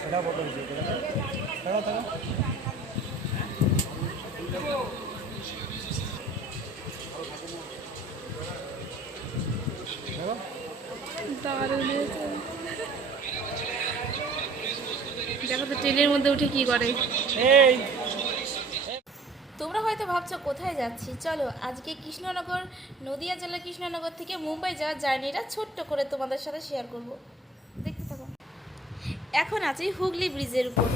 সেটা বলতে দেখো তো ট্রেনের মধ্যে উঠে কি করে। তোমরা হয়তো ভাবছো কোথায় যাচ্ছি। চলো আজকে কৃষ্ণনগর, নদিয়া জেলার কৃষ্ণনগর থেকে মুম্বাই যাওয়ার জার্নিটা ছোট্ট করে তোমাদের সাথে শেয়ার করব। দেখতে থাকো। এখন আছি হুগলি ব্রিজের উপর।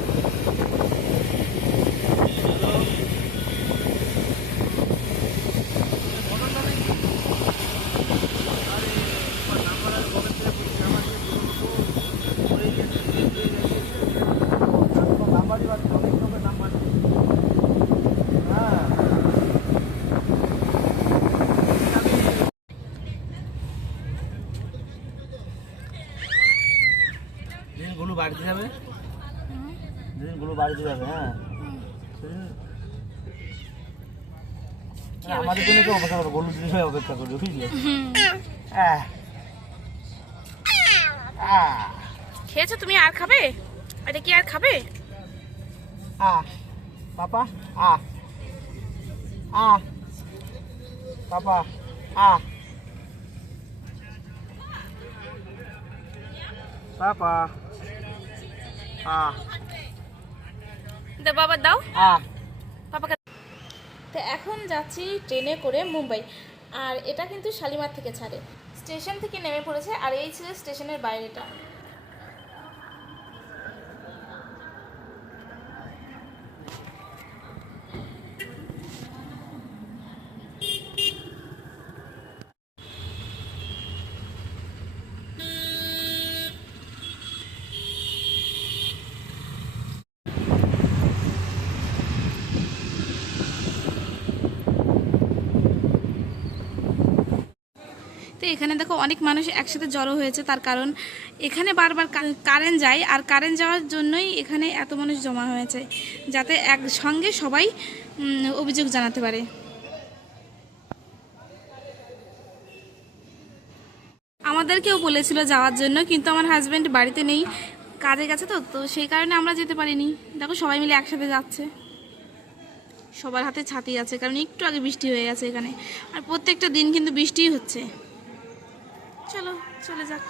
গুলো বাড়িতে যাবে, যেদিন গুলো বাড়িতে যাবে, হ্যাঁ আমাদের জন্য কেউ অপেক্ষা করবে, গরু দিন অপেক্ষা করবে, বুঝলে? খেয়েছো তুমি? আর খাবে? এটা কি আর খাবে? পাপা পাপা পাপা দাও বাবা, দাও পাপাকে। তো এখন যাচ্ছি ট্রেনে করে মুম্বাই, আর এটা কিন্তু শালিমার থেকে ছাড়ে। স্টেশন থেকে নেমে পড়েছে, আর এই ছিল স্টেশনের বাইরেটা। তো এখানে দেখো অনেক মানুষ একসাথে জড়ো হয়েছে, তার কারণ এখানে বারবার কারেন্ট যায়, আর কারেন্ট যাওয়ার জন্যই এখানে এত মানুষ জমা হয়েছে, যাতে একসঙ্গে সবাই অভিযোগ জানাতে পারে। আমাদেরকেও বলেছিল যাওয়ার জন্য, কিন্তু আমার হাজব্যান্ড বাড়িতে নেই, কাজে গেছে, তো সেই কারণে আমরা যেতে পারিনি। দেখো সবাই মিলে একসাথে যাচ্ছে, সবার হাতে ছাতি আছে, কারণ একটু আগে বৃষ্টি হয়ে গেছে এখানে, আর প্রত্যেকটা দিন কিন্তু বৃষ্টিই হচ্ছে। চলো চলে যাক।